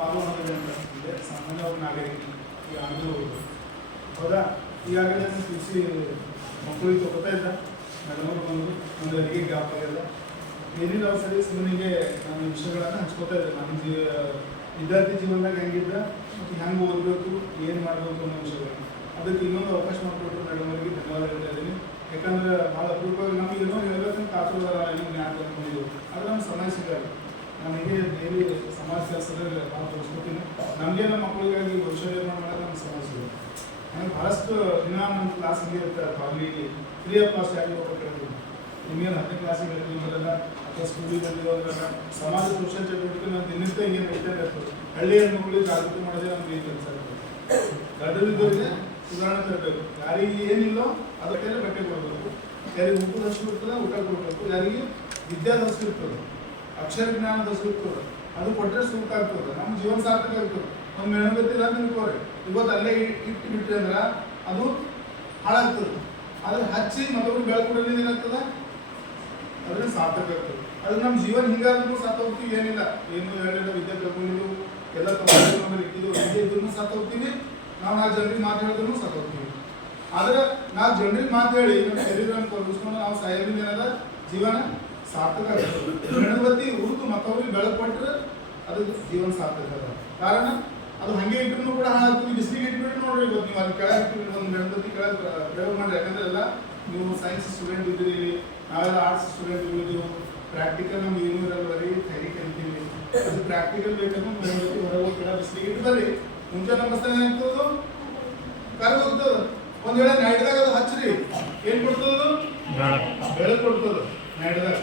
ಆಗುವಂಥದ್ದು ಇದೆ ಸಾಮಾನ್ಯ ಒಬ್ಬ ನಾಗರಿಕ ಈಗ ಆದರೂ ಹೌದಾ. ಈಗಾಗಲೇ ಪಿ ಸಿ ಮಕ್ಕಳಿಗೆ ತಗೋತಾ ಇದ್ದ ಮೇಡಮರು ಬಂದು ಒಂದು ಅಲ್ಲಿಗೆ ಗ್ಯಾಪ್ ಆಗಿಲ್ಲ. ಏನಿಲ್ಲ ಸರಿ ಸುಮ್ಮನಿಗೆ ನಾನು ವಿಷಯಗಳನ್ನು ಹಂಚ್ಕೋತಾ ಇದ್ದೆ. ನಮ್ಮ ವಿದ್ಯಾರ್ಥಿ ಜೀವನದಾಗ ಹೆಂಗಿದ್ದ ಮತ್ತು ಹೆಂಗೆ ಓದಬೇಕು ಏನು ಮಾಡಬೇಕು ಅನ್ನೋ ವಿಷಯಗಳು. ಅದಕ್ಕೆ ಇನ್ನೊಂದು ಅವಕಾಶ ಮಾಡಿಕೊಟ್ರು ಮೇಡಮರಿಗೆ ಧನ್ಯವಾದ ಹೇಳ್ತಾ ಇದ್ದೀನಿ. ಯಾಕಂದ್ರೆ ಭಾಳ ಅಪರೂಪವಾಗಿ ನಮಗೆ ಏನೋ ಹೇಳ್ಬೇಕಂತ ಕಾತುರದಾರ ಏನೋ ಜ್ಞಾನ ತಂದ್ಕೊಂಡಿದ್ದು ಆದರೆ ನಮ್ಮ ಸಮಯ ಸಿಗಲ್ಲ. ನಾನು ಹೀಗೆ ಡೈಲಿ ಸಮಾಜ ಕೆಲಸದಲ್ಲಿ ಭಾಳ ತೋರಿಸ್ಕೊತೀನಿ. ನಮಗೆ ನಮ್ಮ ಮಕ್ಕಳಿಗಾಗಿ ಭವಿಷ್ಯ ನಿರ್ಮಾಣ ಮಾಡೋದು ನಮ್ಮ ಸಮಯ ಸಿಗುತ್ತೆ. ನನಗೆ ಭಾಳಷ್ಟು ದಿನ ನಮ್ಮ ಕ್ಲಾಸ್ ಹಿಂಗೆ ಇರ್ತಾರೆ. ಅಲ್ಲಿ ಫ್ರೀ ಆಫ್ ಕಾಸ್ಟ್ ಯಾಕೆ ಹೋಗ್ಬೇಕು ನಿಮಗೇನು 10ನೇ ಕ್ಲಾಸಿಗೆ ಹೇಳ್ತೀವಲ್ಲ ಅಥವಾ ಸ್ಕೂಲಿಗೆ ಬಂದಿರೋದ್ರಲ್ಲ ಸಮಾಜ ಸೋಷಿಯಲ್ ಚಟುವಟಿಕೆ ನಾನು ದಿನನಿತ್ಯ ಹಿಂಗೆ ನಡೀತಾ ಇರ್ತದೆ. ಹಳ್ಳಿಯ ಮಕ್ಕಳಿಗೆ ಜಾಗೃತಿ ಮಾಡೋದೇ ನಮ್ಗೆ ಈ ಕೆಲಸ ಇರ್ತದೆ. ಗಡ್ಡದಿದ್ದವರಿಗೆ ಸುಧಾರಣೆ ತರಬೇಕು. ಯಾರಿಗೆ ಏನಿಲ್ಲೋ ಅದಕ್ಕೆಲ್ಲ ಬಟ್ಟೆ ಕೊಡಬೇಕು. ಯಾರಿಗೆ ಊಟದ ಹಸು ಇರ್ತದೆ ಊಟ ಕೊಡಬೇಕು. ಯಾರಿಗೆ ವಿದ್ಯಾದ ಹಸು ಇರ್ತದೆ ಅಕ್ಷರ ಜ್ಞಾನದ ಹಸು ಇರ್ತದೆ ಅದು ಕೊಟ್ಟರೆ ಸೂಕ್ತ ಆಗ್ತದೆ. ನಮ್ಮ ಜೀವನ ಸಾರ್ಥಕ ಆಗ್ತದೆ. ಒಂದು ಮೆಣಬತ್ತಿ ಇಲ್ಲ ತಿಳ್ಕೋರಿ ಇವತ್ತು ಅಲ್ಲೇ ಇಟ್ಟು ಬಿಟ್ರಿ ಅಂದ್ರೆ ಅದು ಹಾಳಾಗ್ತದೆ. ಅದ್ರ ಹಚ್ಚಿ ಮತ್ತೊಬ್ಬರು ಬೆಳಕೊಡೋದು ಏನಾಗ್ತದೆ ಅದ್ರ ಸಾರ್ಥಕ ಆಗ್ತದೆ. ಅದು ನಮ್ಮ ಜೀವನ ಹಿಂಗಾದ್ರೂ ಸಾಥ ಹೋಗ್ತೀವಿ. ಏನಿಲ್ಲ ಏನು ಹೇಳಿಲ್ಲ ವಿದ್ಯೆ ತಗೊಂಡಿದ್ದು ಎಲ್ಲ ತಗೊಂಡು ಇಟ್ಟಿದ್ದು ವಿದ್ಯೆ ಇದ್ರೂ ಸಾಥ ಹೋಗ್ತೀವಿ. ನಾವು 4 ಜನರಿಗೆ ಮಾತು ಹೇಳಿದ್ರು ಸಾಥ ಹೋಗ್ತೀವಿ. ಆದ್ರೆ 4 ಜನರಿಗೆ ಮಾತು ಹೇಳಿ ನಮ್ಮ ಶರೀರವನ್ನು ತೊಡಗಿಸ್ಕೊಂಡು ನಾವು ಸಾಯೋದ್ರಿಂದ ಏನದ ಜೀವನ ಸಾರ್ಥಕ ಆಗ್ತದೆ. ಮೆಣಬತ್ತಿ ಉರಿದು ಮತ್ತೊಬ್ಬರಿಗೆ ಬೆಳಕು ಕೊಟ್ಟರೆ ಅದಕ್ಕೆ ಜೀವನ ಸಾರ್ಥಕ ಅದ. ಕಾರಣ ಅದು ಹಂಗೆ ಇಟ್ಟರು ಕೂಡ ಹಾಳಾಗ್ತದೆ. ಬಿಸಿಲಿಗೆ ಇಟ್ಬಿಟ್ಟು ನೋಡ್ರಿ ಇವತ್ತು ನೀವು ಅಲ್ಲಿ ಕೆಳಗೆ ಇಟ್ಬಿಟ್ಟು ಒಂದು ಮೆಣಬತ್ತಿ ಕೆಳಗೆ ಪ್ರಯೋಗ ಮಾಡಿ. ಯಾಕಂದ್ರೆ ಎಲ್ಲ ನೀವು ಸೈನ್ಸ್ ಸ್ಟೂಡೆಂಟ್ ಇದ್ದೀರಿ, ನಾವೆಲ್ಲ ಆರ್ಟ್ಸ್ ಸ್ಟೂಡೆಂಟ್ ಇದ್ದೀವಿ. ಪ್ರಾಕ್ಟಿಕಲ್ ನಮ್ಗೆ ಏನೂ ಇರಲ್ಲ, ಬರೀ ಥೈರಿ ಕಲಿತೀವಿ. ಅದು ಪ್ರಾಕ್ಟಿಕಲ್ ಬೇಕಂದ್ರೆ ಮೆಣಬತ್ತಿ ಹೊರಗೆ ಕೆಳ ಬಿಸಿಲಿಗೆ ಇಟ್ಟು ಬರ್ರಿ. ಮುಂಚೆ ನಮ್ಮ ಸ್ಥಾನ ಏನಾಗ್ತದೆ ಕರಗ ಹೋಗ್ತದೆ. ಒಂದ್ ವೇಳೆ ನೈಟ್ದಾಗ ಅದು ಹಚ್ಚ್ರಿ ಏನ್ ಕೊಡ್ತದ ಬೆಳಕು ಕೊಡ್ತದ. ನೈಟ್ದಾಗ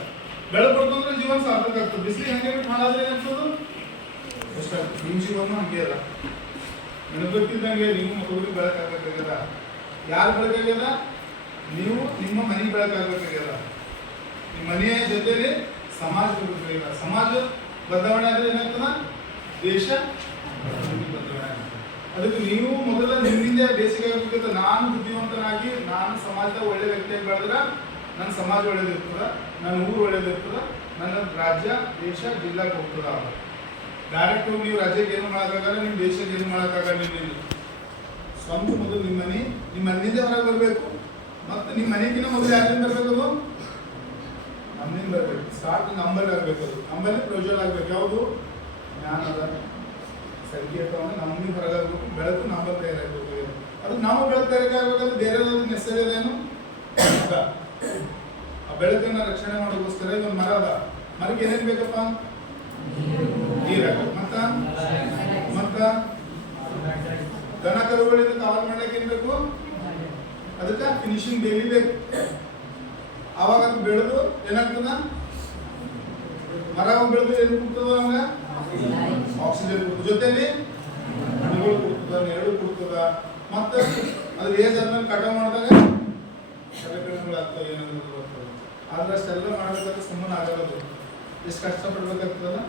ಬೆಳಕು ಕೊಡ್ತಂದ್ರೆ ಜೀವನ ಸಾರ್ಥಕ ಆಗ್ತದೆ. ಬಿಸಿಲಿಗೆ ಹಂಗೆ ಬಿಟ್ಟು ಹಾಳಾದ್ರೆ ಏನಾಗ್ತದೆ ಎಷ್ಟಾಗ್ತದೆ. ನಿಮ್ಮ ಜೀವನ ಹಂಗೆ ಅಲ್ಲ. ಮೆಣಬತ್ತಿದ್ದಂಗೆ ನೀವು ಮಕ್ಕಳಿಗೆ ಬೆಳಕಾಗಬೇಕಾಗ್ಯದ. ಯಾರು ಬೆಳಕಾಗ್ಯದ? ನೀವು ನಿಮ್ಮ ಮನೆಗೆ ಬೆಳಕಾಗಬೇಕಾಗ್ಯದ. ನಿಮ್ಮ ಮನೆಯ ಜೊತೆಲಿ ಸಮಾಜ ಬೆಳಕಾಗ್ಯದ. ಸಮಾಜ ಬದಲಾವಣೆ ಆದ್ರೆ ಏನಾಗ್ತದ ದೇಶ ಬದಲಾವಣೆ. ಅದಕ್ಕೆ ನೀವು ಮೊದಲ ನಿಮ್ಮಿಂದ ಬೇಸಿಗೆ ಆಗಬೇಕಂತ ನಾನು ಬುದ್ಧಿವಂತನಾಗಿ ನಾನು ಸಮಾಜದ ಒಳ್ಳೆ ವ್ಯಕ್ತಿಯಾಗಿ ಬೆಳೆದ್ರೆ ನನ್ನ ಸಮಾಜ ಒಳ್ಳೇದಿರ್ತದ, ನನ್ನ ಊರು ಒಳ್ಳೇದಿರ್ತದ, ನನ್ನ ರಾಜ್ಯ ದೇಶ ಜಿಲ್ಲಾಗೆ ಹೋಗ್ತದ. ಡೈರೆಕ್ಟ್ ಹೋಗಿ ನೀವು ರಾಜ್ಯಕ್ಕೆ ಏನು ಮಾಡೋಕ್ಕಾಗಲ್ಲ, ನಿಮ್ಮ ದೇಶಕ್ಕೆ ಏನು ಮಾಡೋಕ್ಕಾಗಲ್ಲ. ನಿಮ್ಮಲ್ಲಿ ಸ್ವಂತ ಮೊದಲು ನಿಮ್ಮ ಮನೆಯಿಂದ ಹೊರಗೆ ಬರಬೇಕು. ಮತ್ತು ನಿಮ್ಮ ಮನೆಗಿನ ಮೊದಲು ಯಾರಿಂದ ಬರಬೇಕು? ನಮ್ಮಿಂದ ಬರಬೇಕು. ಸ್ಟಾರ್ಟ್ ನಂಬಲ್ಲಿ ಆಗಬೇಕು. ಅದು ನಂಬಲ್ಲಿ ಪ್ರಯೋಜನ ಆಗಬೇಕು. ಯಾವುದು ಜ್ಞಾನದ ಸಂಕೇತವನ್ನು ನಮ್ಮಿಂದ ಹೊರಗಾಗಬೇಕು. ಬೆಳಕು ನಮ್ಮ ತಯಾರಾಗಬೇಕು. ಅದು ನಾವು ಬೆಳಕು ತಯಾರಾಗಬೇಕಾದ್ರೆ ಬೇರೆ ನೆಸರೇನು ಆ ಬೆಳಕನ್ನು ರಕ್ಷಣೆ ಮಾಡೋಕ್ಕೋಸ್ಕರ ಇದೊಂದು ಮರ ಅದ. ಮರಕ್ಕೆ ಏನೇನು ಬೇಕಪ್ಪ? ನೀರಾಗ ಮತ್ತ ದನ ಕರುಗಳಿಂದ ಕವರ್ ಮಾಡ್ಲಿಕ್ಕೆ ಏನ್ ಬೇಕು? ಅದಕ್ಕೆ ಫಿನಿಶಿಂಗ್ ಬೇಲಿ ಬೇಕು. ಆವಾಗ ಅದು ಬೆಳೆದು ಏನಾಗ್ತದ? ಮರ ಬೆಳೆದು ಏನು ಕೊಡ್ತದ? ನಮ್ಗೆ ಆಕ್ಸಿಜನ್ ಕೊಡ್ತದ, ಜೊತೆಲಿ ಹಣ್ಣುಗಳು ಕೊಡ್ತದ, ನೆರಳು ಕೊಡ್ತದ. ಮತ್ತೆ ಅದ್ರ ಏಜ್ ಆದ್ಮೇಲೆ ಕಟಾವ್ ಮಾಡಿದಾಗ ಸಲಕರಣೆಗಳಾಗ್ತವೆ, ಏನಾದ್ರು ಬರ್ತದೆ. ಆದ್ರೆ ಅಷ್ಟೆಲ್ಲ ಮಾಡಬೇಕಾದ್ರೆ ಸುಮ್ಮನೆ ಆಗಲ್ಲ. ಎಷ್ಟು ಕಷ್ಟಪಡ್ಬೇಕಾಗ್ತದಲ್ಲ.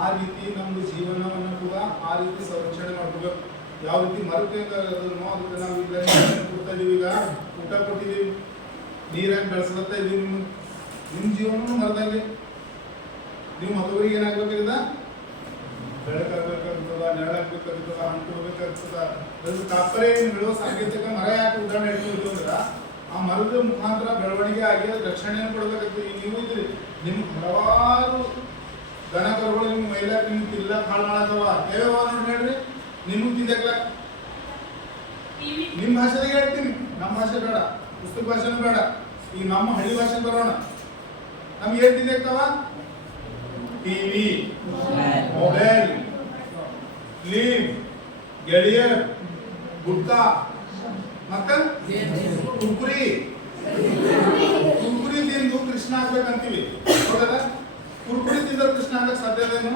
ಆ ರೀತಿ ನಮ್ದು ಜೀವನವನ್ನು ಕೂಡ ಆ ರೀತಿ ಸಂರಕ್ಷಣೆ ಮಾಡ್ಕೋಬೇಕು. ಯಾವ ರೀತಿ ಮರಕ್ಕೆ ಹೆಂಗಾಗದೋ ಅದಕ್ಕೆ ನಾವು ಈಗ ಕೊಡ್ತಾ ಇದೀವಿ. ಈಗ ಊಟ ಕೊಟ್ಟಿದ್ದೀವಿ, ನೀರಾಗಿ ಬೆಳೆಸ್ಲತ್ತಾ ಇದೀವಿ. ನಿಮ್ಮ ಜೀವನ ಮರದಂಗೆ ನೀವು ಮತ್ತೊಬ್ಬರಿಗೆ ಏನಾಗಬೇಕಾಗಿದ? ಬೆಳಕಾಗಬೇಕಾಗ್ತದ, ನೆರಳಾಗಬೇಕಾಗ್ತದ, ಹಣ್ಣು ಕೊಡ್ಬೇಕಾಗ್ತದ. ಅದ್ರ ತಾತ್ಪರ್ಯ ಬೆಳೆಯುವ ಸಾಂಕೇತಿಕ ಮರ ಯಾಕೆ ಉದಾಹರಣೆ ಇಟ್ಕೊಳ್ತೀವಿ ಅಂದ್ರೆ ಆ ಮರದ ಮುಖಾಂತರ ಬೆಳವಣಿಗೆ ಆಗಿ ರಕ್ಷಣೆಯನ್ನು ಕೊಡಬೇಕಾಗ್ತದೆ. ಈಗ ನೀವು ಇದ್ರಿ ನಿಮ್ಗೆ ಹಲವಾರು ದನ ಕರುಗಳು ನಿಮ್ಗೆ ಮೈಲಾಕ ನಿಮ್ಗೆ ತಿಲ್ಲಕ್ ಹಾಳು ಮಾಡತ್ತವ. ಯಾವ್ಯಾವ ನೋಡಿ ಹೇಳ್ರಿ. ನಿಮ್ಗೆ ತಿಂದಕ್ಲಾಕ ನಿಮ್ಮ ಭಾಷೆದಾಗ ಹೇಳ್ತೀನಿ. ನಮ್ಮ ಭಾಷೆ ಬೇಡ, ಪುಸ್ತಕ ಭಾಷೆನೂ ಬೇಡ. ಈಗ ನಮ್ಮ ಹಳ್ಳಿ ಭಾಷೆ ಬರೋಣ. ನಮ್ಗೆ ಏನ್ ತಿಂದಾಗ್ತಾವ? ಟಿವಿ, ಮೊಬೈಲ್, ಲೀವ್, ಗೆಳೆಯರ್, ಗುಡ್ಕಾ, ಮತ್ತ ಕುರ್ಕುರಿ ತಿಂದು ಕೃಷ್ಣ ಆಗ್ಬೇಕಂತೀವಿ. ಹೌದಲ್ಲ? ಕುರ್ಕುರಿ ತಿಂದ್ರೆ ಕೃಷ್ಣ ಆಗಕ್ಕೆ ಸಾಧ್ಯ ಅದೇನು?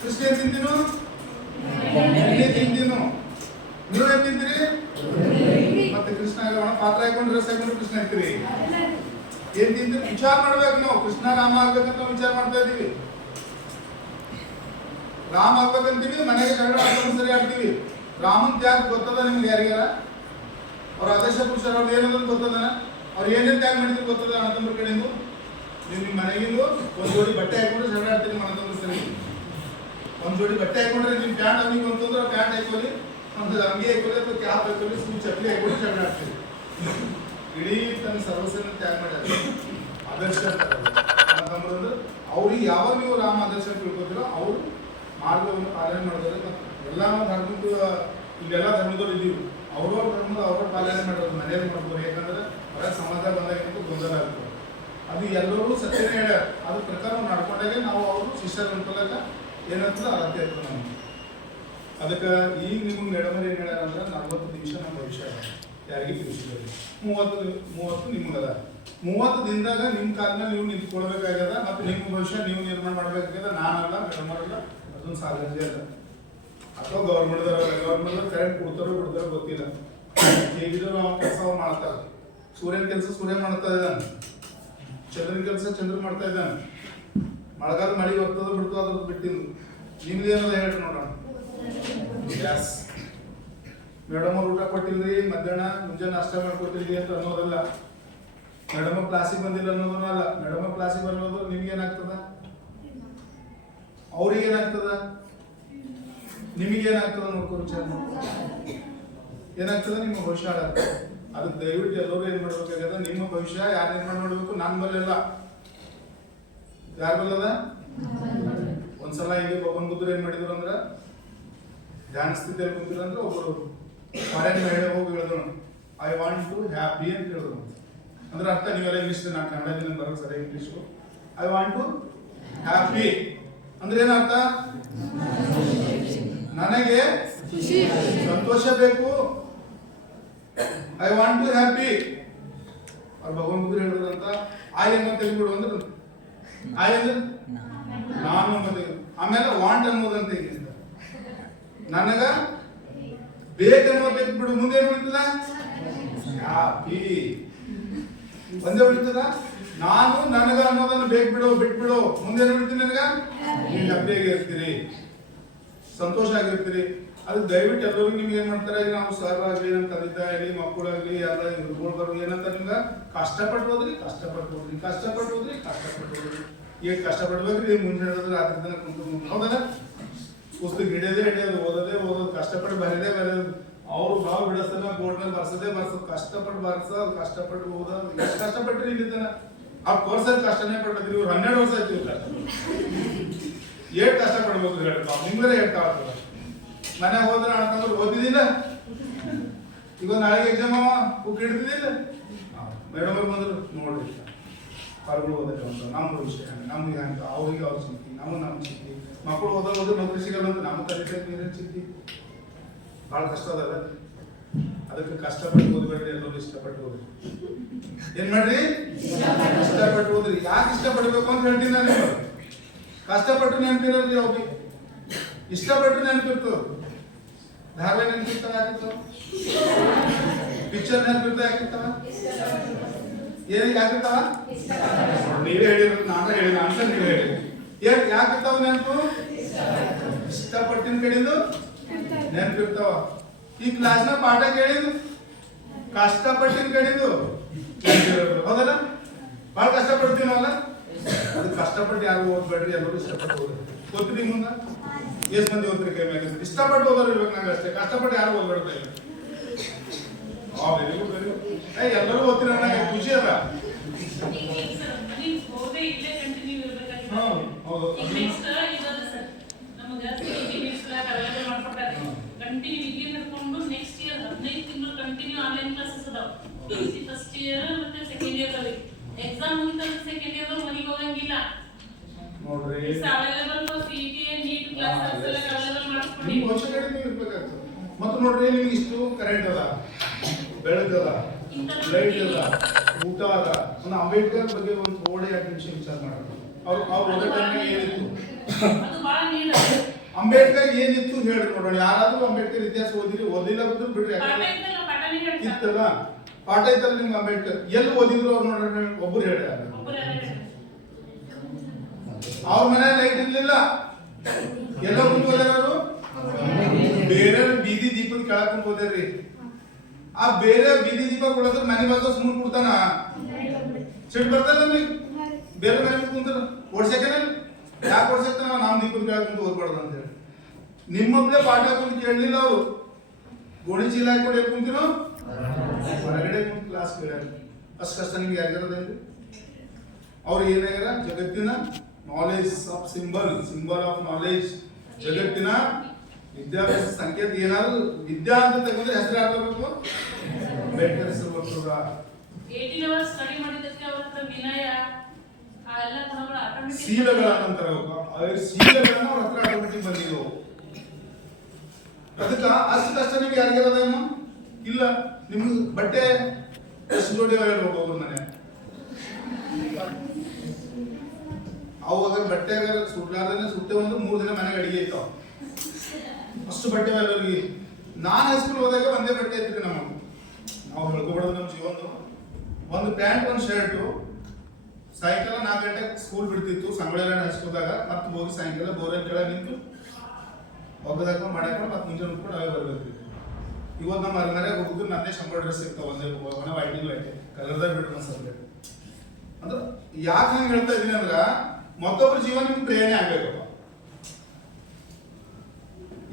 ಕೃಷ್ಣ ಏನ್ ತಿಂತೀನು? ತಿಂತೀನು. ನೀವೇನ್ ತಿಂತೀರಿ? ಮತ್ತೆ ಕೃಷ್ಣ ಪಾತ್ರ ಹಾಕೊಂಡು ರಸ ಹಾಕೊಂಡು ಕೃಷ್ಣ ಹಾಕ್ತೀರಿ. ಏನ್ ತಿಂತೀರಿ? ವಿಚಾರ ಮಾಡ್ಬೇಕು. ನಾವು ಕೃಷ್ಣ ರಾಮ ಆಗ್ಬೇಕಂತ ವಿಚಾರ ಮಾಡ್ತಾ ಇದೀವಿ. ರಾಮ ಆಗ್ಬೇಕಂತೀವಿ, ಮನೆಗೆ ಜಗಳ ಆಡ್ಕೊಂಡು ಸರಿ ಆಡ್ತೀವಿ. ರಾಮನ್ ತ್ಯಾಗ ಗೊತ್ತದ ನಿಮ್ಗೆ? ಯಾರಿಗಾರ ಅವ್ರ ಆದೇಶ ಪುರುಷರು ಅವ್ರು ಏನಂತ ಗೊತ್ತದ? ಅವ್ರು ಏನೇನು ತ್ಯಾಗ ಮಾಡಿದ್ರು ಗೊತ್ತದ? ಅಣ್ಣತಮ್ಮರ ಕಡೆಯಿಂದ ನೀವು ನಿಮ್ಮ ಮನೆಗಿಂದು ಒಂದು ಜೋಡಿ ಬಟ್ಟೆ ಹಾಕೊಂಡು ಜಗಳ ಆಡ್ತೀರಿ ಮನತಮ್ಮರ ಸರಿ. ಒಂದು ಜೋಡಿ ಬಟ್ಟೆ ಹಾಕೊಂಡ್ರೆ ನಿಮ್ಮ ಪ್ಯಾಂಟ್ ಅವನಿಗೆ ಅಂತಂದ್ರೆ ಪ್ಯಾಂಟ್ ಹಾಕೊಳ್ಳಿ, ಒಂದು ಅಂಗಿ ಹಾಕೊಳ್ಳಿ ಅಥವಾ ಕ್ಯಾಪ್ ಹಾಕೊಳ್ಳಿ, ಸುಮ್ಮನೆ ಚಪ್ಪಲಿ ಹಾಕೊಳ್ಳಿ ಜಗಳ ಆಗ್ತೀವಿ. ಇಡೀ ತನ್ನ ಸರ್ವಸ್ವನ್ನ ತ್ಯಾಗ ಮಾಡ್ಯಾರ. ಆದರ್ಶ ಅಂತಂದ್ರೆ ಅವ್ರಿಗೆ ಯಾವಾಗ ನೀವು ರಾಮ ಆದರ್ಶ ತಿಳ್ಕೊತೀರೋ ಅವರು ಮಾರ್ಗವನ್ನು ಪಾಲನೆ ಮಾಡಿದ್ರೆ ಎಲ್ಲ ಧರ್ಮದ ಇಲ್ಲೆಲ್ಲ ಧರ್ಮದವ್ರು ಇದ್ದೀವಿ, ಅವ್ರವ್ರ ಧರ್ಮದ ಅವ್ರವ್ರ ಪಾಲನೆ ಮಾಡೋದು ಮನೆಯಲ್ಲಿ ಮಾಡ್ಬೋದು. ಯಾಕಂದ್ರೆ ಹೊರ ಸಮಾಜ ಬಂದಾಗಂತೂ ಗೊಂದಲ ಆಗ್ತದೆ. ಅದು ಎಲ್ಲರೂ ಸತ್ಯನೇ ಹೇಳ್ಯಾರ, ಅದ್ರ ಪ್ರಕಾರ ನಡ್ಕೊಂಡಾಗೆ ನಾವು ಅವರು ಶಿಷ್ಯರು ಅನ್ಕೊಳ್ಳಾಗ ಏನಂತಂದ್ರೆ ಅಗತ್ಯ ಇರ್ತದೆ ನಮ್ಗೆ. ಅದಕ್ಕೆ ಈಗ ನಿಮ್ಗೆ ಮೇಡಮ್ ಏನು ಹೇಳ್ಯಾರ ಅಂದ್ರೆ 40 ನಿಮಿಷ ನಮ್ಮ ಭವಿಷ್ಯ ಯಾರಿಗೆ ತಿಳಿಸಿದ್ರಿ, 30 ನಿಮ್ಗದ. 30 ದಿನದಾಗ ನಿಮ್ಮ ಕಾಲನ ನೀವು ನಿಂತ್ಕೊಳ್ಬೇಕಾಗ್ಯದ ಮತ್ತು ನಿಮ್ಮ ಭವಿಷ್ಯ ನೀವು ನಿರ್ಮಾಣ ಮಾಡ್ಬೇಕಾಗ್ಯದ. ನಾನಲ್ಲ, ಮೇಡಮ್ ಅವರಲ್ಲ, ಅದೊಂದು ಸಾಲಂಜೆ ಅದ. ಅಥವಾ ಗೌರ್ಮೆಂಟ್ ಕರೆಂಟ್ ಕೊಡ್ತಾರೋ ಬಿಡ್ತಾರೋ ಗೊತ್ತಿಲ್ಲ. ಹೇಗಿದ್ರು ಅವ್ರ ಕೆಲಸ ಅವ್ರು ಮಾಡ್ತಾರೆ. ಸೂರ್ಯನ ಕೆಲಸ ಸೂರ್ಯ ಮಾಡ್ತಾ ಇದ್ದಾನೆ, ಚಂದ್ರನ ಕೆಲಸ ಚಂದ್ರ ಮಾಡ್ತಾ ಇದ್ದಾನೆ. ಮಳೆಗಾಲ ಮಳೆ ಬರ್ತದೋ ಬಿಡ್ತೋ ಅದ್ರದ್ದು ಬಿಟ್ಟಿದ್ದು. ನಿಮ್ದು ಏನದ ಹೇಳ್ರಿ ನೋಡೋಣ. ಗ್ಯಾಸ್ ಮೇಡಮ್ ಅವ್ರು ಊಟ ಕೊಟ್ಟಿಲ್ರಿ, ಮಧ್ಯಾಹ್ನ ಮುಂಜಾನೆ ನಾಷ್ಟ ಮಾಡ್ಕೊಟ್ಟಿಲ್ರಿ ಅಂತ ಅನ್ನೋದಲ್ಲ. ಮೇಡಮ್ ಕ್ಲಾಸಿಗೆ ಬಂದಿಲ್ಲ ಅನ್ನೋದನ್ನ ಅಲ್ಲ. ಮೇಡಮ್ ಕ್ಲಾಸಿಗೆ ಬರೋದು ನಿಮ್ಗೆ ಏನಾಗ್ತದ, ಅವ್ರಿಗೆ ಏನಾಗ್ತದ, ನಿಮಗೆ ಏನಾಗ್ತದ ನೋಡ್ಕೊ ವಿಚಾರ. ಏನಾಗ್ತದ, ನಿಮ್ಮ ಭವಿಷ್ಯ ಹಾಳಾಗ್ತದೆ. ಅದಕ್ಕೆ ದಯವಿಟ್ಟು ಎಲ್ಲರೂ ಏನ್ ಮಾಡ್ಬೇಕಾಗ್ಯದ, ನಿಮ್ಮ ಭವಿಷ್ಯ ಯಾರು ನಿರ್ಮಾಣ ಮಾಡಬೇಕು? ನನ್ನ ಬಲ್ಲೆಲ್ಲ ಯಾರ ಬಲ್ಲದ? ಒಂದ್ಸಲ ಈಗ ಭಗವಾನ್ ಬುದ್ಧರು ಏನ್ ಮಾಡಿದ್ರು ಅಂದ್ರೆ, ಧ್ಯಾನ ಸ್ಥಿತಿಯಲ್ಲಿ ಕುಂತಿದ್ರು ಅಂದ್ರೆ ಒಬ್ಬರು ಫಾರಿನ್ ಮಹಿಳೆ ಹೋಗಿ ಹೇಳಿದ್ರು, ಐ ವಾಂಟ್ ಟು ಹ್ಯಾಪಿ ಅಂತ ಹೇಳಿದ್ರು. ಅಂದ್ರೆ ಅರ್ಥ ನೀವೆಲ್ಲ ಇಂಗ್ಲಿಷ್, ನಾನು ಕನ್ನಡದಿಂದ ಬರೋದು ಸರಿ English. I want to happy ಅಂದ್ರೆ ಏನರ್ಥ? ನನಗೆ ಸಂತೋಷ ಬೇಕು, ಐ ವಾಂಟ್ ಟು ಹ್ಯಾಪಿ. ಅವ್ರು ಭಗವಾನ್ ಬುದ್ಧರು ಹೇಳಿದ್ರಂತ ಆಯ್ ಅನ್ನೋ ತೆಗೆದ್ಬಿಡು ಅಂದ್ರೆ, ಆಯ್ ಅಂದ್ರೆ ನಾನು ಅನ್ನೋದು. ಆಮೇಲೆ ವಾಂಟ್ ಅನ್ನೋದಂತ ಈಗ ನನಗ ಬೇಕನ್ನೋ ತೆಗೆದ್ಬಿಡು. ಮುಂದೆ ಏನು ಉಳಿತದ? ಹ್ಯಾಪಿ ಒಂದೇ ಉಳಿತದ. ನಾನು ನನಗ ಅನ್ನೋದನ್ನು ಬೇಕು ಬಿಡು ಬಿಟ್ಬಿಡು. ಮುಂದೆ ಏನು ಉಳಿತೀನಿ? ನನಗ ನೀವು ಹ್ಯಾಪಿಯಾಗಿ ಇರ್ತೀರಿ, ಸಂತೋಷ ಆಗಿರ್ತೀರಿ. ಅದು ದಯವಿಟ್ಟು ಎಲ್ಲರಿಗೂ ನಿಮ್ಗೆ ಏನ್ ಮಾಡ್ತಾರೆ, ನಾವು ಸರ್ ಆಗ್ಲಿ, ನಮ್ಮ ತಂದೆ ತಾಯಿ ಆಗಲಿ, ಮಕ್ಕಳಾಗ್ಲಿ, ಎಲ್ಲ ಹುಡುಗರು ಏನಂತ ನಿಮ್ಗೆ ಕಷ್ಟಪಟ್ಟು ಹೋದ್ರಿ, ಕಷ್ಟಪಟ್ಟು ಹೋದ್ರಿ, ಕಷ್ಟಪಟ್ಟು ಹೋದ್ರಿ, ಕಷ್ಟಪಟ್ಟು ಹೋದ್ರಿ. ಈಗ ಕಷ್ಟಪಡ್ಬೇಕ್ರಿ, ಮುಂದೆ ಹೇಳಿದ್ರೆ ರಾತ್ರಿ ತನಕ ಕುಂತು ಹೌದಲ್ಲ. ಪುಸ್ತಕ ಹಿಡಿಯೋದು ಓದೋದು, ಕಷ್ಟಪಟ್ಟು ಬರೆಯೋದೇ ಬರೆಯೋದು. ಅವ್ರು ಬಾವು ಬಿಡಿಸ್ತಾನ ಬೋರ್ಡ್ ಮೇಲೆ ಬರ್ಸೋದೇ ಬರ್ಸೋದು, ಕಷ್ಟಪಟ್ಟು ಬರ್ಸೋದು, ಕಷ್ಟಪಟ್ಟು ಓದೋದು. ಎಷ್ಟು ಕಷ್ಟಪಟ್ರಿ ಇಲ್ಲಿದ್ದಾನ ಆ ಕೋರ್ಸಲ್ಲಿ ಕಷ್ಟನೇ ಪಡ್ತೀವಿ. ಇವ್ರು 12 ವರ್ಷ ಆಯ್ತು ಕಷ್ಟ. ಏಟ್ ಕಷ್ಟ ಪಡ್ಬೇಕು ಹೇಳ್ತಾ ನಿಮ್ಗೆ ಹೇಳ್ತಾ ಆಗ್ತದ. ಮನೆ ಹೋದ್ರೆ ಅಣ್ಣ ಓದಿದಿಲ್ಲ, ಈಗ ನಾಳೆಗೆ ಎಕ್ಸಾಮ್ ಬುಕ್ ಹಿಡಿದಿಲ್ಲ. ಮೇಡಮ್ ಅವ್ರು ಬಂದ್ರು, ನೋಡ್ರಿ ಹೊರಗಳು ಓದಕ್ಕೆ ಅಂತ ನಮ್ಮ ವಿಷಯ ನಮ್ಗೆ ಅಂತ, ಅವ್ರಿಗೆ ಅವ್ರ ಚಿಂತೆ, ನಮ್ಮ ಚಿಂತೆ. ಮಕ್ಕಳು ಓದೋದು ನೌಕರಿ ಸಿಗಲ್ಲ ಅಂತ ನಮ್ಮ ಕಲಿಕೆ ಚಿಂತೆ. ಭಾಳ ಕಷ್ಟ ಅದಲ್ಲ. ಅದಕ್ಕೆ ಕಷ್ಟಪಟ್ಟು ಓದ್ಬೇಡ್ರಿ, ಎಲ್ಲರೂ ಇಷ್ಟಪಟ್ಟು ಓದ್ರಿ. ಏನ್ ಮಾಡ್ರಿ? ಇಷ್ಟಪಟ್ಟು ಓದ್ರಿ. ಯಾಕೆ ಇಷ್ಟಪಡ್ಬೇಕು ಅಂತ ಹೇಳ್ತೀನಿ ನಾನು. ಕಷ್ಟಪಟ್ಟು ನೆನಪಿರಲ್ರಿ ಅವ್ರಿಗೆ, ಇಷ್ಟಪಟ್ಟು ನೆನಪಿರ್ತದ. ಧಾರಾವಾಹಿ ನೆನಪಿರ್ತಾವ ಯಾಕಿರ್ತಾವ? ಪಿಕ್ಚರ್ ನೆನಪಿರ್ತಾವ ಯಾಕಿರ್ತಾವ? ಏನ್ ಯಾಕಿರ್ತಾವ? ನೀವೇ ಹೇಳಿರೋದು, ನಾನು ಹೇಳಿದ ಅಂತ ನೀವೇ ಹೇಳಿ. ಯಾಕಿರ್ತಾವ ನೆನಪು? ಇಷ್ಟಪಟ್ಟಿನ ಕಡೆದು ನೆನಪಿರ್ತಾವ. ಈ ಕ್ಲಾಸ್ನ ಪಾಠ ಕೇಳಿದ್ದು ಕಷ್ಟಪಟ್ಟಿನ ಕಡೆದು ನೆನಪಿರೋದು. ಹೌದಲ್ಲ? ಭಾಳ ಕಷ್ಟಪಡ್ತೀವಲ್ಲ. ಅದು ಕಷ್ಟಪಟ್ಟು ಯಾರು ಓದ್ಬೇಡ್ರಿ, ಎಲ್ಲರೂ ಇಷ್ಟಪಟ್ಟು ಓದ್ರಿ. ಗೊತ್ತ್ರಿ ಮುಂದೆ ಎಷ್ಟು ಮಂದಿ ಓದ್ರಿ ಕೈ ಮ್ಯಾಗ? ಇಷ್ಟಪಟ್ಟು ಓದೋರು ಇರ್ಬೇಕು ನಂಗೆ ಅಷ್ಟೇ. ಕಷ್ಟಪಟ್ಟು ಯಾರು ಓದ್ಬೇಡ್ರಿ. ಎಲ್ಲರೂ ಓದ್ತೀರ ನನಗೆ ಖುಷಿ ಅದ. ಕಂಟಿನ್ಯೂ ಇಲ್ಲಿ ನಡ್ಕೊಂಡು ನೆಕ್ಸ್ಟ್ ಇಯರ್ 15 ತಿಂಗಳು ಕಂಟಿನ್ಯೂ ಆನ್ಲೈನ್ ಕ್ಲಾಸಸ್ ಅದಾವ. ಪಿಯುಸಿ ಫಸ್ಟ್ ಇಯರ್ ಮತ್ತೆ ಸೆಕೆಂಡ್ ಇಯರ್ ಅಲ್ಲಿ ಎಕ್ಸಾಮ್ ಮುಗಿದ ಸೆಕೆಂಡ್ ಇಯರ್ ಅಲ್ಲಿ ಮನೆಗೆ ಹೋಗಂಗಿಲ್ಲ ನೋಡ್ರಿ. Available for city NEET classes ಎಲ್ಲ ಅವೈಲೇಬಲ್ ಮಾಡ್ಕೊಂಡು ನೀವು ವರ್ಷ ಕಡಿಮೆ ಇರಬೇಕಾಗ್ತದೆ. ಮತ್ತು ನೋಡ್ರಿ, ನಿಮ್ಗೆ ಇಷ್ಟು ಕರೆಂಟ್ ಅದ, ಬೆಳಕದ, ಲೈಟ್ ಅದ, ಊಟ ಅದ. ಒಂದು ಅಂಬೇಡ್ಕರ್ ಬಗ್ಗೆ ಒಂದು ಥೋಡೆ 2 ನಿಮಿಷ ವಿಚಾರ ಮಾಡೋದು. ಅವ್ರು ಓದೋ ಟೈಮ್ನಾಗ ಏನಿತ್ತು, ಅದು ಬಹಳ ನೀಡ. ಅಂಬೇಡ್ಕರ್ ಏನಿತ್ತು ಹೇಳಿ ನೋಡೋಣ. ಯಾರಾದ್ರೂ ಅಂಬೇಡ್ಕರ್ ಇತಿಹಾಸ ಓದಿರಿ, ಓದಿಲ್ಲ ಬಿಟ್ಟು ಬಿಡ್ರಿ. ಇತ್ತಲ್ಲ ಪಾಠ ಇತ್ತಲ್ಲ ನಿಮ್ಗೆ ಅಂಬೇಡ್ಕರ್ ಎಲ್ಲಿ ಓದಿದ್ರು ಅವ್ರು ನೋಡ್ರಿ, ಒಬ್ಬರು ಹೇಳ್ಯಾರ. ಅವ್ರ ಮನೆ ಲೈಟ್ ಇರ್ಲಿಲ್ಲ, ಎಲ್ಲ ಕುಂತ್ಕೋದಾರು ಬೇರೆ ಬೀದಿ ದೀಪದ ಕೆಳಕ್ ಕುಂತ್ಕೋದ್ರಿ. ಆ ಬೇರೆ ಬೀದಿ ದೀಪ ಕೊಡೋದ್ರ ಮನೆ ಬಾಜು ಸುಮ್ಮನೆ ಕೊಡ್ತಾನ, ಸಿಟ್ಟು ಬರ್ತಲ್ಲ ನಮಗೆ. ಬೇರೆ ಮನೆ ಕುಂತಾರ ಓಡ್ಸಕ್ಕೆ, ಯಾಕೆ ಓಡ್ಸಕ್ಕೆ? ನಾವು ದೀಪದ ಕೆಳಕ್ ಕುಂತು ಓದ್ಬಾರ್ದು ಅಂತ ಹೇಳಿ ನಿಮ್ಮೊಬ್ಬಳೆ ಪಾಠ ಕುಂತು ಕೇಳಲಿಲ್ಲ ಅವರು. ಗೋಣಿ ಚೀಲ ಹಾಕೊಂಡು ಎಲ್ಲಿ ಕುಂತಿನೋ ಹೊರಗಡೆ ಕುಂತು ಕ್ಲಾಸ್ ಕೇಳ್ಯಾರ. ಅಷ್ಟು ಕಷ್ಟ ನಿಮ್ಗೆ ಯಾರಿಗಾರದಲ್ಲಿ ಅವ್ರು ಏನಾಗ್ಯಾರ? ಜಗತ್ತಿನ knowledge of symbol of knowledge, ಜಗತ್ತಿನ ವಿದ್ಯಾಭ್ಯಾಸ ಸಂಕೇತ. ಏನಾದ್ರು ವಿದ್ಯಾ ಅಂತ ತಗೊಂಡ್ರೆ ಹೆಸರು ಹಾಕಬೇಕು, ಅಂಬೇಡ್ಕರ್ ಹೆಸರು ಬರ್ತದ. 18 ಅವರ್ಸ್ ಸ್ಟಡಿ ಮಾಡಿದ್ದಕ್ಕೆ ಅವರ ಹತ್ರ ವಿನಯ ಆ ಎಲ್ಲ ಗುಣಗಳು ಆಟೋಮೆಟಿಕ್ ಶೀಲಗಳ ನಂತರ ಶೀಲಗಳನ್ನ ಅವ್ರ ಹತ್ರ ಆಟೋಮೆಟಿಕ್ ಬಂದಿದ್ದವು. ಅದಕ್ಕ ಅಷ್ಟು ಕಷ್ಟ ನಿಮ್ಗೆ ಯಾರಿಗಾರದೇನು ಇಲ್ಲ. ನಿಮ್ಗೆ ಬಟ್ಟೆ ಎಷ್ಟು ಜೋಡಿ ಒಬ್ಬೊಬ್ರು ಮನೆ ಅವಾಗ ಬಟ್ಟೆ ಸುಟ್ಲಾರ್ದೇ ಸುಟ್ಟೆ ಒಂದು 3 ದಿನ ಮನೆಗೆ ಅಡಿಗೆ ಇರ್ತಾವ. ಅಷ್ಟು ಬಟ್ಟೆ ಎಲ್ಲರಿಗೆ. ನಾನು ಹೈಸ್ಕೂಲ್ ಹೋದಾಗ ಒಂದೇ ಬಟ್ಟೆ ಇತ್ತು ನಮಗೆ. ನಾವು ಹೇಳ್ಕೊಬಿಡೋದು ನಮ್ಮ ಜೀವನ. ಒಂದು ಪ್ಯಾಂಟ್ ಒಂದು ಶರ್ಟು. ಸಾಯಂಕಾಲ 4 ಗಂಟೆಗೆ ಸ್ಕೂಲ್ ಬಿಡ್ತಿತ್ತು ಸಂಗೊಳ್ಳಿ ಹಚ್ಕೋದಾಗ. ಮತ್ತೆ ಹೋಗಿ ಸಾಯಂಕಾಲ ಬೋರಲ್ಲಿ ಕೆಳಗೆ ನಿಂತು ಒಬ್ಬದಾಗ ಮಾಡ್ಕೊಂಡು ಮತ್ತೆ ಮುಂಜಾನೆ ಉಟ್ಕೊಂಡು ಅವೇ ಬರ್ಬೇಕು. ಇವತ್ತು ನಮ್ಮ ಮನೆಗೆ ಹೋಗಿದ್ದು ನನ್ನೇ ಶಂಬರ್ ಡ್ರೆಸ್ ಇರ್ತಾವ. ಒಂದೇ ಒಣ ವೈಟ್ ಕಲರ್ದಾಗ ಬಿಡ್ರಿ ಅನ್ಸತ್ತೆ. ಅಂದ್ರೆ ಯಾಕೆ ಹಂಗೆ ಹೇಳ್ತಾ ಇದೀನಿ ಅಂದ್ರೆ ಮತ್ತೊಬ್ಬರ ಜೀವನ ನಿಮ್ಗೆ ಪ್ರೇರಣೆ ಆಗ್ಬೇಕಪ್ಪ.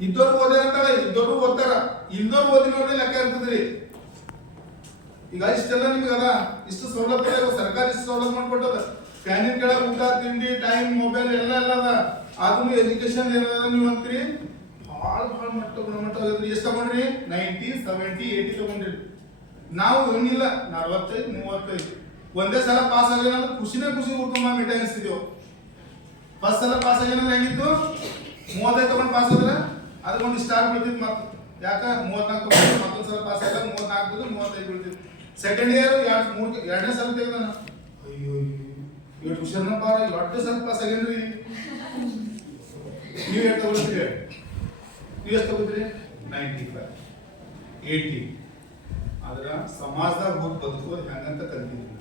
ಇದ್ದವ್ರು ಓದ್ಯಾರಂತಾಳೆ, ಇದ್ದವ್ರು ಓದ್ತಾರ, ಇಲ್ದವ್ರು ಓದಿನವ್ರದೇ ಲೆಕ್ಕ ಇರ್ತದ್ರಿ. ಈಗ ಇಷ್ಟೆಲ್ಲ ನಿಮ್ಗೆ ಅದ, ಇಷ್ಟು ಸವಲತ್ತು ಸರ್ಕಾರ ಇಷ್ಟು ಸವಲತ್ತು ಮಾಡ್ಕೊಟ್ಟದ. ಫ್ಯಾನಿನ ಕೆಳಗೆ ಊಟ ತಿಂಡಿ ಟೈಮ್ ಮೊಬೈಲ್ ಎಲ್ಲ ಅದ. ಆದ್ರೂ ಎಜುಕೇಶನ್ ಏನದ ನೀವು ಅಂತೀರಿ ಭಾಳ ಮಟ್ಟ ಗುಣಮಟ್ಟ ಎಷ್ಟು ತಗೊಂಡ್ರಿ? 90, 70, 80 ತಗೊಂಡ್ರಿ. ನಾವು ಏನಿಲ್ಲ 45, 35 ಒಂದೇ ಸಲ ಪಾಸ್ ಆಗೇನಂದ್ರೆ ಖುಷಿನೇ ಖುಷಿ ಉಳ್ಕೊಂಬ ಮಿಠ ಅನಿಸ್ತಿದ್ದೇವು. ಫಸ್ಟ್ ಸಲ ಪಾಸ್ ಆಗೇನಂದ್ರೆ ಹೆಂಗಿತ್ತು? 35 ತಗೊಂಡು ಪಾಸ್ ಆದ್ರೆ ಅದಕ್ಕೊಂದು ಸ್ಟಾರ್ ಬೀಳ್ತಿತ್ತು. ಮತ್ತೆ ಯಾಕ 34 ತಗೊಂಡು ಮತ್ತೊಂದು ಸಲ ಪಾಸ್ ಆಗ 34 35 ಬೀಳ್ತಿತ್ತು. ಸೆಕೆಂಡ್ ಇಯರ್ 2ನೇ ಸಲ ತೆಗ್ದಾನ. ಅಯ್ಯೋ ಇವತ್ತು ಹುಷಾರ್ನ ಪಾರ 2 ಸಲ ಪಾಸ್ ಆಗೇನ್ರಿ. ನೀವು ಎಷ್ಟು ತಗೊಳ್ತೀರಿ? ನೀವು ಎಷ್ಟು ತಗೋತೀರಿ? 95, 80. ಆದ್ರೆ ಸಮಾಜದಾಗ ಹೋಗಿ ಬದುಕೋದು ಹೆಂಗಂತ ಕಲ್ತಿದ್ವಿ.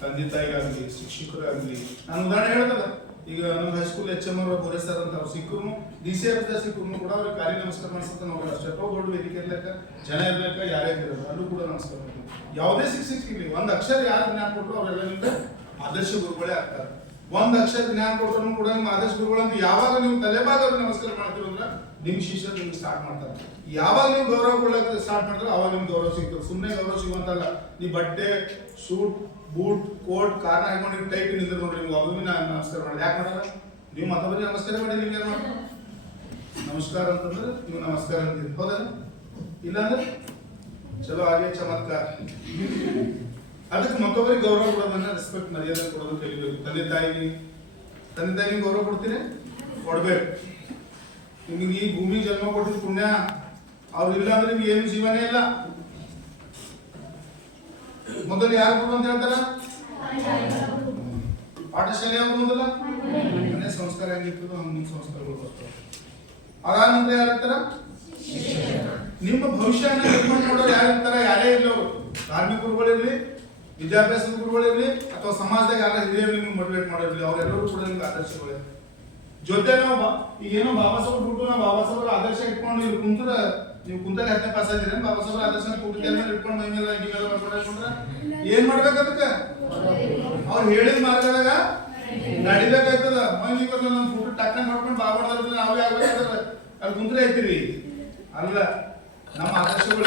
ತಂದೆ ತಾಯಿಗಾಗಲಿ ಶಿಕ್ಷಕರಾಗಲಿ. ನಾನು ಉದಾಹರಣೆ ಹೇಳ್ತದ. ಈಗ ನಮ್ಮ ಹೈಸ್ಕೂಲ್ HM ಬೋರೆ ಸರ್ ಅಂತ ಅವ್ರು ಸಿಕ್ಕರು, DCR ಸಿಕ್ಕರು ಕೂಡ ಅವ್ರಿಗೆ ಕಾರ್ಯ ನಮಸ್ಕಾರ ಮಾಡಿಸುತ್ತೆ. ನಾವು ಅಷ್ಟೇ ದೊಡ್ಡ ವೇದಿಕೆ ಇರ್ಲಕ್ಕ, ಜನ ಇರ್ಲಕ್ಕ, ಯಾರೇ ಇರೋದು ಅಲ್ಲೂ ಕೂಡ ನಮಸ್ಕಾರ ಮಾಡ್ತೀವಿ. ಯಾವುದೇ ಶಿಕ್ಷಕರಿಗೆ ಒಂದು ಅಕ್ಷರ ಯಾರು ಜ್ಞಾನ ಕೊಟ್ಟರು ಅವರೆಲ್ಲ ನಿಮ್ಗೆ ಆದರ್ಶ ಗುರುಗಳೇ ಆಗ್ತಾರೆ. ಒಂದು ಅಕ್ಷರ ಜ್ಞಾನ ಕೊಟ್ಟರು ಕೂಡ ನಿಮ್ಮ ಆದರ್ಶ ಗುರುಗಳಂತ ಯಾವಾಗ ನೀವು ತಲೆಬಾಗ ನಮಸ್ಕಾರ ಮಾಡ್ತೀವಿ ಅಂದ್ರೆ ನಿಮ್ ಶಿಷ್ಯರು ನಿಮ್ಗೆ ಸ್ಟಾರ್ಟ್ ಮಾಡ್ತಾರೆ. ಯಾವಾಗ ನೀವು ಗೌರವ ಕೊಡ್ಲಿಕ್ಕೆ ಸ್ಟಾರ್ಟ್ ಮಾಡ್ತಾರೆ ಅವಾಗ ನಿಮ್ಗೆ ಗೌರವ ಸಿಗ್ತದೆ. ಸುಮ್ಮನೆ ಗೌರವ ಸಿಗುವಂತಲ್ಲ. ನೀವು ಬಟ್ಟೆ ಶೂಟ್ ಬೂಟ್ ಕೋಟ್ ಕಾರ್ನ ಹಾಕೊಂಡು ಟೈಟ್ ನಿಂದ್ರೆ ನೋಡ್ರಿ ನೀವು ಒಬ್ಬರು ನಮಸ್ಕಾರ ಮಾಡಿ. ಯಾಕೆ ಮಾಡಲ್ಲ? ನೀವು ಮತ್ತೊಬ್ಬರಿಗೆ ನಮಸ್ಕಾರ ಮಾಡಿ ನಿಮ್ಗೆ ಏನು ಮಾಡ್ತಾರೆ? ನಮಸ್ಕಾರ ಅಂತಂದ್ರೆ ನೀವು ನಮಸ್ಕಾರ ಅಂತೀರಿ, ಹೌದಲ್ಲ? ಇಲ್ಲಾಂದ್ರೆ ಚಲೋ ಹಾಗೆ ಚಮತ್ಕಾರ. ಅದಕ್ಕೆ ಮತ್ತೊಬ್ಬರಿಗೆ ಗೌರವ ಕೊಡೋದನ್ನ ರೆಸ್ಪೆಕ್ಟ್ ಮರ್ಯಾದೆ ಕೊಡೋದು ಕಲಿಬೇಕು. ತಂದೆ ತಾಯಿಗೆ ಗೌರವ ಕೊಡ್ತೀನಿ, ಕೊಡ್ಬೇಕು. ನಿಮಗೆ ಈ ಭೂಮಿ ಜನ್ಮ ಕೊಟ್ಟಿದ್ ಪುಣ್ಯ. ಅವ್ರು ಇಲ್ಲ ಅಂದ್ರೆ ನಿಮ್ಗೆ ಏನು ಜೀವನೇ ಇಲ್ಲ. ಮೊದಲು ಯಾರು ಗುರು ಅಂತ ಹೇಳ್ತಾರ? ಪಾಠಶಾಲೆ ಯಾರು ಮೊದಲ? ಮನೆ ಸಂಸ್ಕಾರ ಹೆಂಗಿರ್ತದೋ ಹಂಗ ನಿಮ್ಮ ಸಂಸ್ಕಾರಗಳು ಬರ್ತಾವ. ಅದಾದ ನಂತರ ಯಾರಿರ್ತಾರ? ನಿಮ್ಮ ಭವಿಷ್ಯನ ನಿರ್ಮಾಣ ಮಾಡೋರು ಯಾರಿರ್ತಾರ? ಯಾರೇ ಇರ್ಲವರು, ಧಾರ್ಮಿಕ ಗುರುಗಳಿರ್ಲಿ, ವಿದ್ಯಾಭ್ಯಾಸದ ಗುರುಗಳಿರ್ಲಿ, ಅಥವಾ ಸಮಾಜದಾಗ ಯಾರ ಹಿರಿಯರು ನಿಮ್ಗೆ ಮೋಟಿವೇಟ್ ಮಾಡೋದಿಲ್ಲ, ಅವರೆಲ್ಲರೂ ಕೂಡ ನಿಮ್ಗೆ ಆದರ್ಶಗಳೇ. ಜೊತೆ ನಾವು ಈಗ ಏನೋ ಬಾಬಾ ಸಾಹೇಬ್ ಬಿಟ್ಟು ನಾವು ಬಾಬಾ ಸಾಹೇಬ್ ಆದರ್ಶ ಇಟ್ಕೊಂಡು ಇಲ್ಲಿ ಕುಂತ್ರ ನೀವು ಕುಂತಲ್ಲಿ 10ನೇ ಪಾಸ್ ಆಗಿದ್ರೆ ಬಾಬಾ ಸಾಹೇಬ್ ಆದರ್ಶ ಇಟ್ಕೊಂಡು ಮೈ ಮೇಲೆ ಹಿಂಗೆಲ್ಲ ಮಾಡ್ಕೊಂಡ್ರೆ ಏನ್ ಮಾಡ್ಬೇಕು? ಅದಕ್ಕೆ ಅವ್ರು ಹೇಳಿದ ಮಾರ್ಗದಾಗ ನಡಿಬೇಕಾಯ್ತದ. ಮಂದಿ ಬರ್ಲ ನಮ್ಮ ಫೋಟೋ ಟಕ್ನ ಮಾಡ್ಕೊಂಡು ಬಾಬಾಡ್ದಾರ ನಾವೇ ಆಗ್ಬೇಕಾದ್ರೆ ಅಲ್ಲಿ ಕುಂತ್ರೆ ಐತಿರಿ ಅಲ್ಲ. ನಮ್ಮ ಆದರ್ಶಗಳು